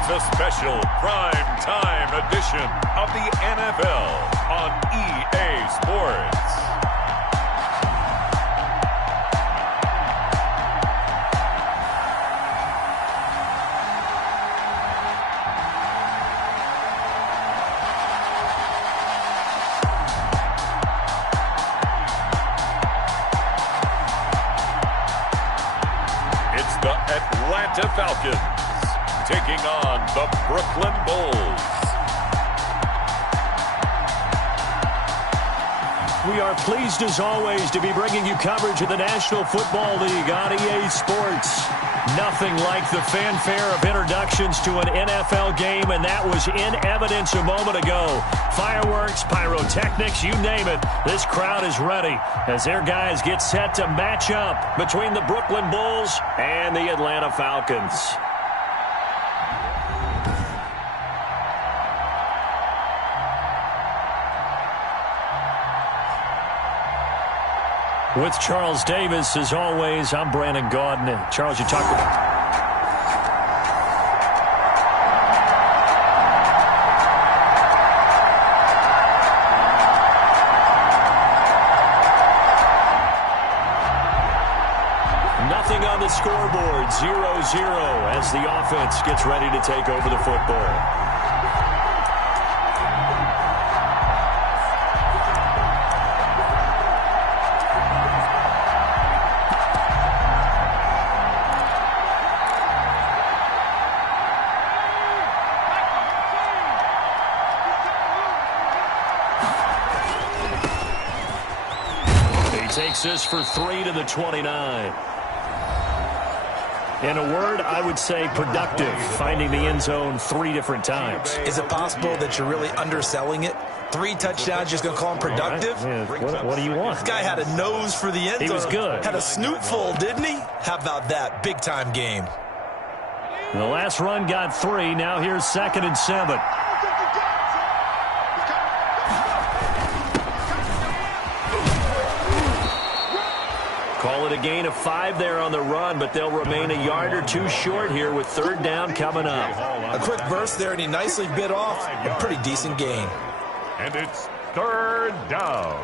It's a special prime time edition of the NFL on EA Sports. It's the Atlanta Falcons taking on the Brooklyn Bulls. We are pleased as always to be bringing you coverage of the National Football League on EA Sports. Nothing like the fanfare of introductions to an NFL game, and that was in evidence a moment ago. Fireworks, pyrotechnics, you name it. This crowd is ready as their guys get set to match up between the Brooklyn Bulls and the Atlanta Falcons. With Charles Davis, as always, I'm Brandon Gaudin. Charles, you talked about... Nothing on the scoreboard, 0-0 as the offense gets ready to take over the football. Takes this for 3 to the 29. In a word, I would say productive, finding the end zone 3 different times. Is it possible that you're really underselling it? 3 touchdowns, just going to call him productive? Right. Yeah. What do you want? This guy had a nose for the end zone. He was good. Had a snootful, didn't he? How about that? Big-time game. The last run got 3. Now here's 2nd and 7. Call it a gain of 5 there on the run, but they'll remain a yard or 2 short here with 3rd down coming up. A quick burst there, and he nicely bit off a pretty decent gain. And it's 3rd down.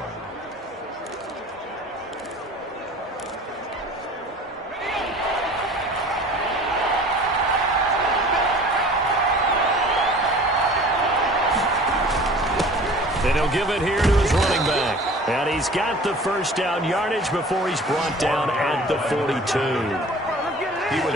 And he'll give it here to his running back. And he's got the 1st down yardage before he's brought down at the 42.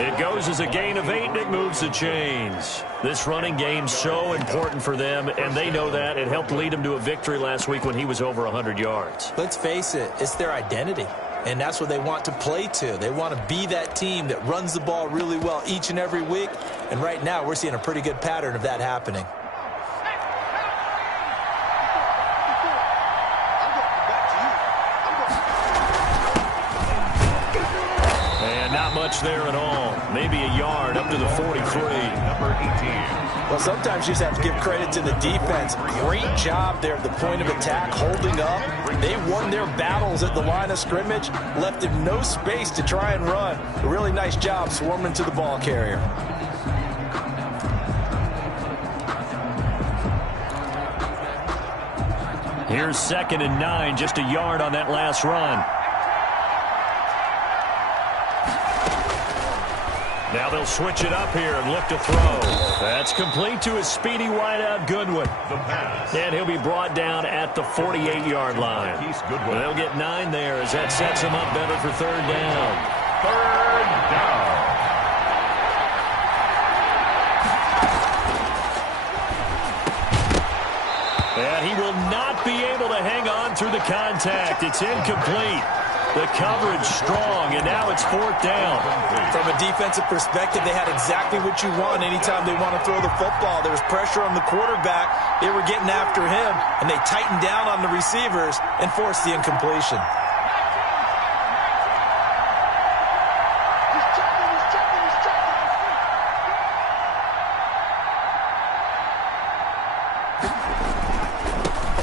It goes as a gain of 8, and it moves the chains. This running game's so important for them, and they know that. It helped lead them to a victory last week when he was over 100 yards. Let's face it, it's their identity, and that's what they want to play to. They want to be that team that runs the ball really well each and every week, and right now we're seeing a pretty good pattern of that happening. Much there at all. Maybe a yard up to the 43. Number 18. Well, sometimes you just have to give credit to the defense. Great job there at the point of attack, holding up. They won their battles at the line of scrimmage, left him no space to try and run. A really nice job swarming to the ball carrier. Here's 2nd and 9, just a yard on that last run. Now they'll switch it up here and look to throw. That's complete to his speedy wideout, Goodwin. And he'll be brought down at the 48-yard line. They'll get 9 there as that sets him up better for 3rd down. 3rd down. And he will not be able to hang on through the contact. It's incomplete. The coverage strong, and now it's 4th down. From a defensive perspective, they had exactly what you want anytime they want to throw the football. There was pressure on the quarterback. They were getting after him, and they tightened down on the receivers and forced the incompletion.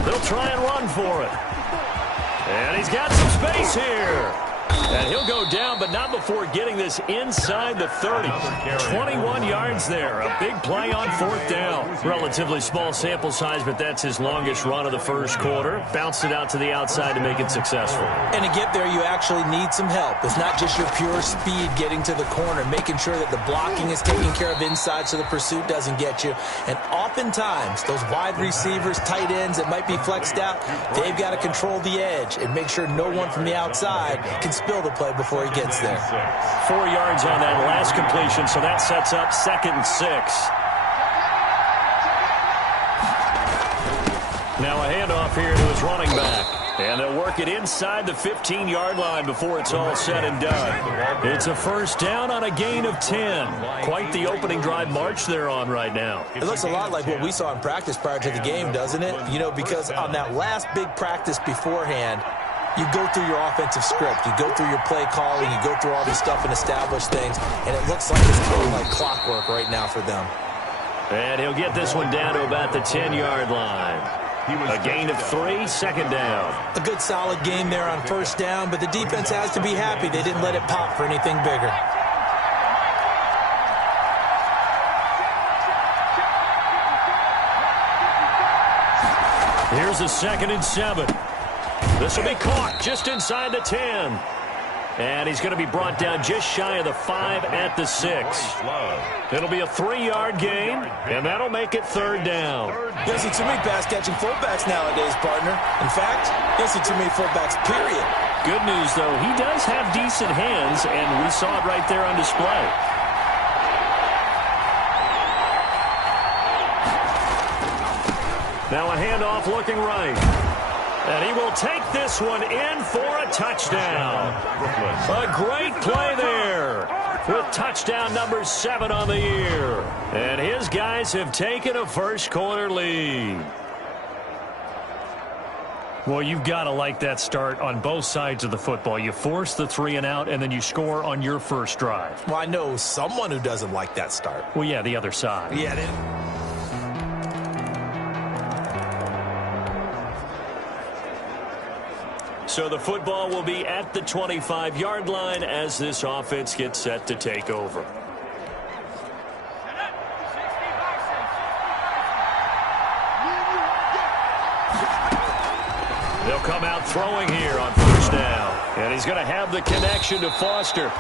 They'll try and run for it. And he's got some space here. And he'll go down, but not before getting this inside the 30. 21 yards there. A big play on 4th down. Relatively small sample size, but that's his longest run of the first quarter. Bounced it out to the outside to make it successful. And to get there, you actually need some help. It's not just your pure speed getting to the corner, making sure that the blocking is taken care of inside so the pursuit doesn't get you. And oftentimes, those wide receivers, tight ends that might be flexed out, they've got to control the edge and make sure no one from the outside can spill the play before he gets there. 4 yards on that last completion, so that sets up 2nd and 6. Now a handoff here to his running back. And they'll work it inside the 15-yard line before it's all said and done. It's a first down on a gain of 10. Quite the opening drive march they're on right now. It looks a lot like what we saw in practice prior to the game, doesn't it? You know, because on that last big practice beforehand, you go through your offensive script, you go through your play calling, you go through all this stuff and establish things, and it looks like it's going like clockwork right now for them. And he'll get this one down to about the 10-yard line. A gain of 3, 2nd down. A good solid game there on 1st down, but the defense has to be happy they didn't let it pop for anything bigger. Here's a 2nd and 7. This will be caught just inside the 10. And he's going to be brought down just shy of the 5 at the 6. It'll be a 3-yard gain, and that'll make it 3rd down. You don't see too many pass-catching fullbacks nowadays, partner. In fact, you don't see too many fullbacks, period. Good news, though, he does have decent hands, and we saw it right there on display. Now a handoff looking right. And he will take this one in for a touchdown. A great play there with touchdown number 7 on the year. And his guys have taken a first-quarter lead. Well, you've got to like that start on both sides of the football. You force the 3 and out, and then you score on your first drive. Well, I know someone who doesn't like that start. Well, yeah, the other side. Yeah, So the football will be at the 25-yard line as this offense gets set to take over. They'll come out throwing here on 1st down. And he's going to have the connection to Foster.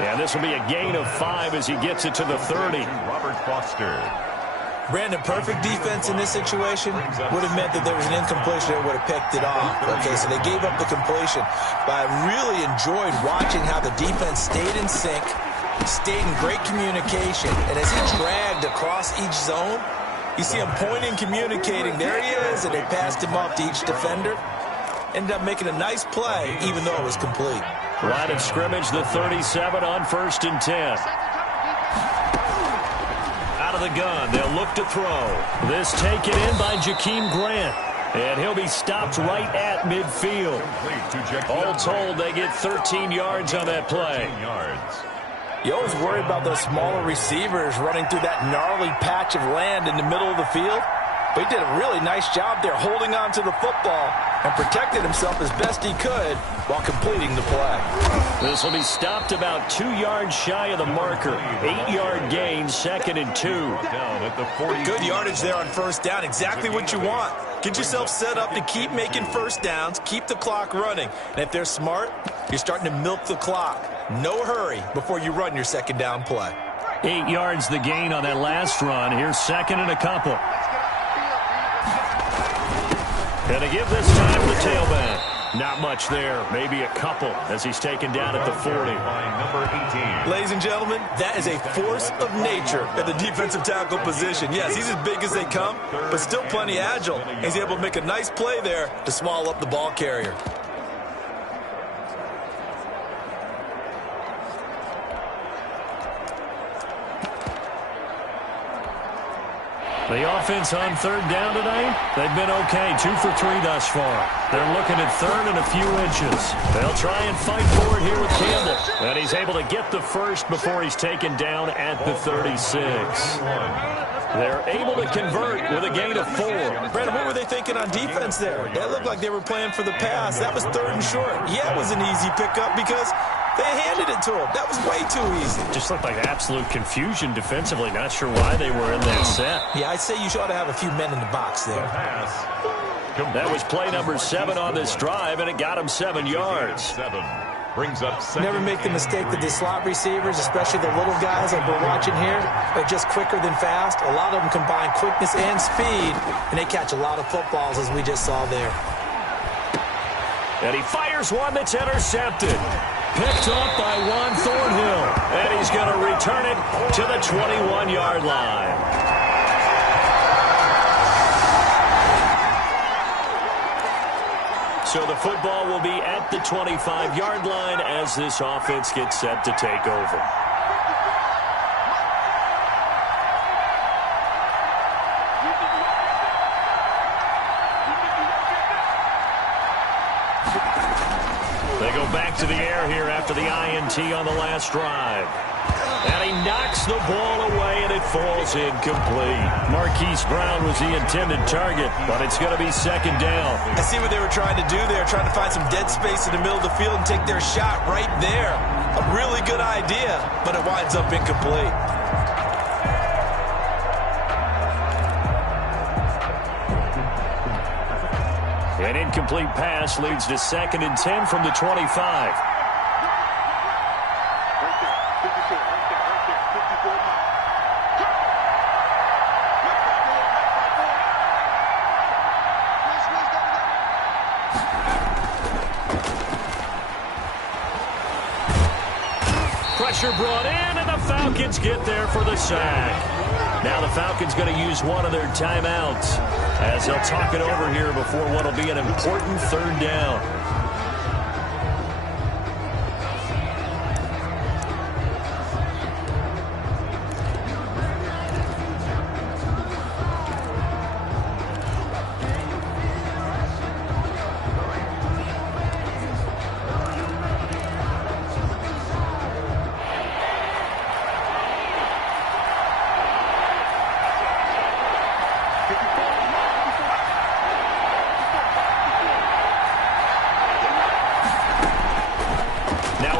And this will be a gain of 5 as he gets it to the 30. Robert Foster. Brandon, perfect defense in this situation would have meant that there was an incompletion that would have picked it off. Okay, so they gave up the completion. But I really enjoyed watching how the defense stayed in sync, stayed in great communication. And as he dragged across each zone, you see him pointing, communicating. There he is, and they passed him off to each defender. Ended up making a nice play, even though it was complete. Line of scrimmage, the 37 on 1st and 10. Out of the gun, they'll look to throw. This taken in by Jakeem Grant. And he'll be stopped right at midfield. All told, they get 13 yards on that play. You always worry about those smaller receivers running through that gnarly patch of land in the middle of the field. But he did a really nice job there holding on to the football and protected himself as best he could while completing the play. This will be stopped about 2 yards shy of the marker. 8-yard gain, 2nd and 2. Good yardage there on 1st down. Exactly what you want. Get yourself set up to keep making 1st downs, keep the clock running. And if they're smart, you're starting to milk the clock. No hurry before you run your 2nd down play. 8 yards the gain on that last run. Here's 2nd and a couple. And to give this time to tailback. Not much there. Maybe a couple as he's taken down at the 40. Number 18. Ladies and gentlemen, that is a force of nature at the defensive tackle position. Yes, he's as big as they come, but still plenty agile. He's able to make a nice play there to swallow up the ball carrier. The offense on 3rd down tonight, they've been okay. 2 for 3 thus far. They're looking at 3rd and a few inches. They'll try and fight for it here with Campbell. And he's able to get the first before he's taken down at the 36. They're able to convert with a gain of 4. Brandon, what were they thinking on defense there? They looked like they were playing for the pass. That was 3rd and short. Yeah, it was an easy pickup because they handed it to him. That was way too easy. Just looked like absolute confusion defensively. Not sure why they were in that set. Yeah, I'd say you ought to have a few men in the box there. That was play number 7 on this drive, and it got him 7 yards. Brings up Never make the mistake that the slot receivers, especially the little guys like we're watching here, are just quicker than fast. A lot of them combine quickness and speed, and they catch a lot of footballs, as we just saw there. And he fires one that's intercepted. Picked off by Juan Thornhill. And he's going to return it to the 21-yard line. So the football will be at the 25-yard line as this offense gets set to take over. They go back to the air here after the INT on the last drive. And he knocks the ball away, and it falls incomplete. Marquise Brown was the intended target, but it's going to be 2nd down. I see what they were trying to do there, trying to find some dead space in the middle of the field and take their shot right there. A really good idea, but it winds up incomplete. An incomplete pass leads to 2nd and 10 from the 25. Pressure brought in, and the Falcons get there for the sack. Now the Falcons going to use one of their timeouts as they'll talk it over here before what will be an important 3rd down.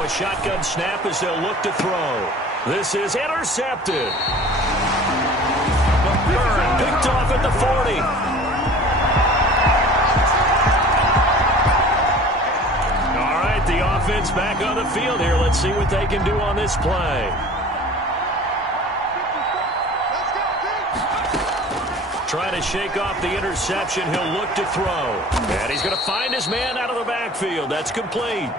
Shotgun snap as they'll look to throw. This is intercepted. McMurray picked off at the 40. All right, the offense back on the field here. Let's see what they can do on this play. Trying to shake off the interception. He'll look to throw. And he's going to find his man out of the backfield. That's complete.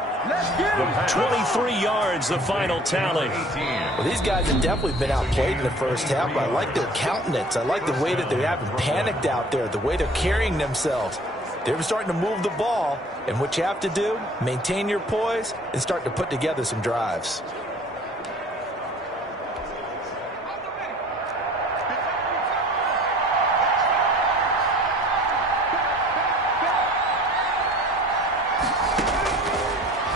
23 yards, the final tally. Well, these guys have definitely been outplayed in the first half, but I like their countenance. I like the way that they haven't panicked out there, the way they're carrying themselves. They're starting to move the ball, and what you have to do, maintain your poise and start to put together some drives.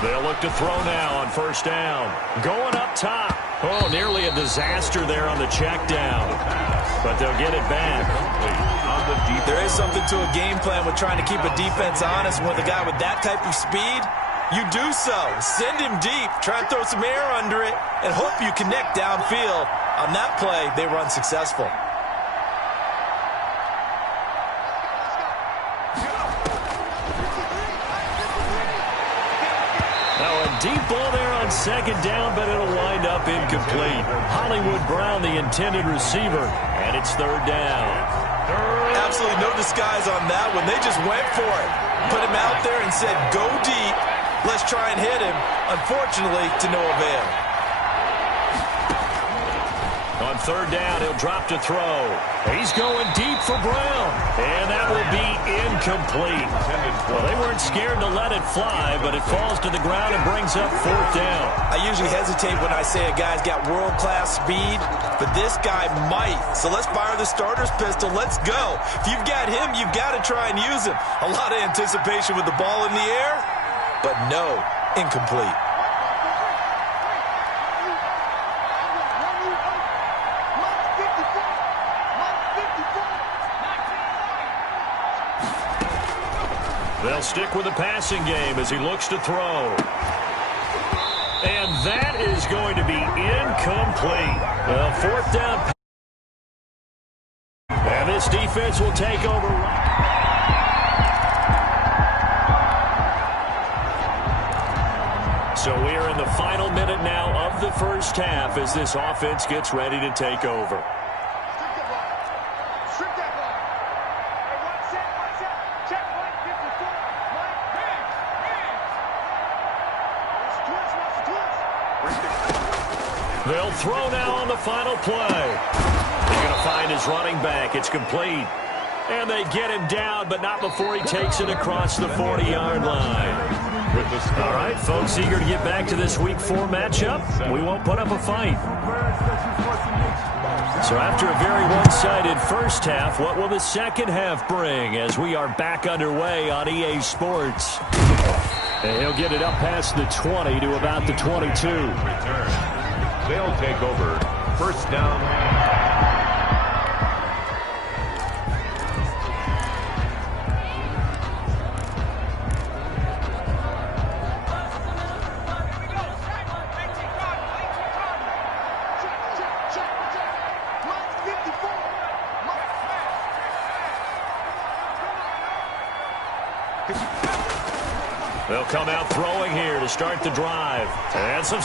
They'll look to throw now on 1st down. Going up top. Oh, nearly a disaster there on the check down. But they'll get it back. There is something to a game plan with trying to keep a defense honest. With a guy with that type of speed, you do so. Send him deep. Try and throw some air under it and hope you connect downfield. On that play, they were unsuccessful. Deep ball there on 2nd down, but it'll wind up incomplete. Hollywood Brown, the intended receiver, and it's 3rd down. Absolutely no disguise on that one. They just went for it. Put him out there and said, go deep. Let's try and hit him. Unfortunately, to no avail. On 3rd down, he'll drop to throw. He's going deep for Brown, and that will be incomplete. Well, they weren't scared to let it fly, but it falls to the ground and brings up 4th down. I usually hesitate when I say a guy's got world-class speed, but this guy might. So let's fire the starter's pistol. Let's go. If you've got him, you've got to try and use him. A lot of anticipation with the ball in the air, but no, incomplete. They'll stick with the passing game as he looks to throw. And that is going to be incomplete. Fourth down. And this defense will take over. So we are in the final minute now of the first half as this offense gets ready to take over. They'll throw now on the final play. They're going to find his running back. It's complete. And they get him down, but not before he takes it across the 40-yard line. All right, folks, eager to get back to this Week 4 matchup. We won't put up a fight. So after a very one-sided first half, what will the second half bring as we are back underway on EA Sports? And he'll get it up past the 20 to about the 22. They'll take over. First down. They'll come out throwing here to start the drive. And some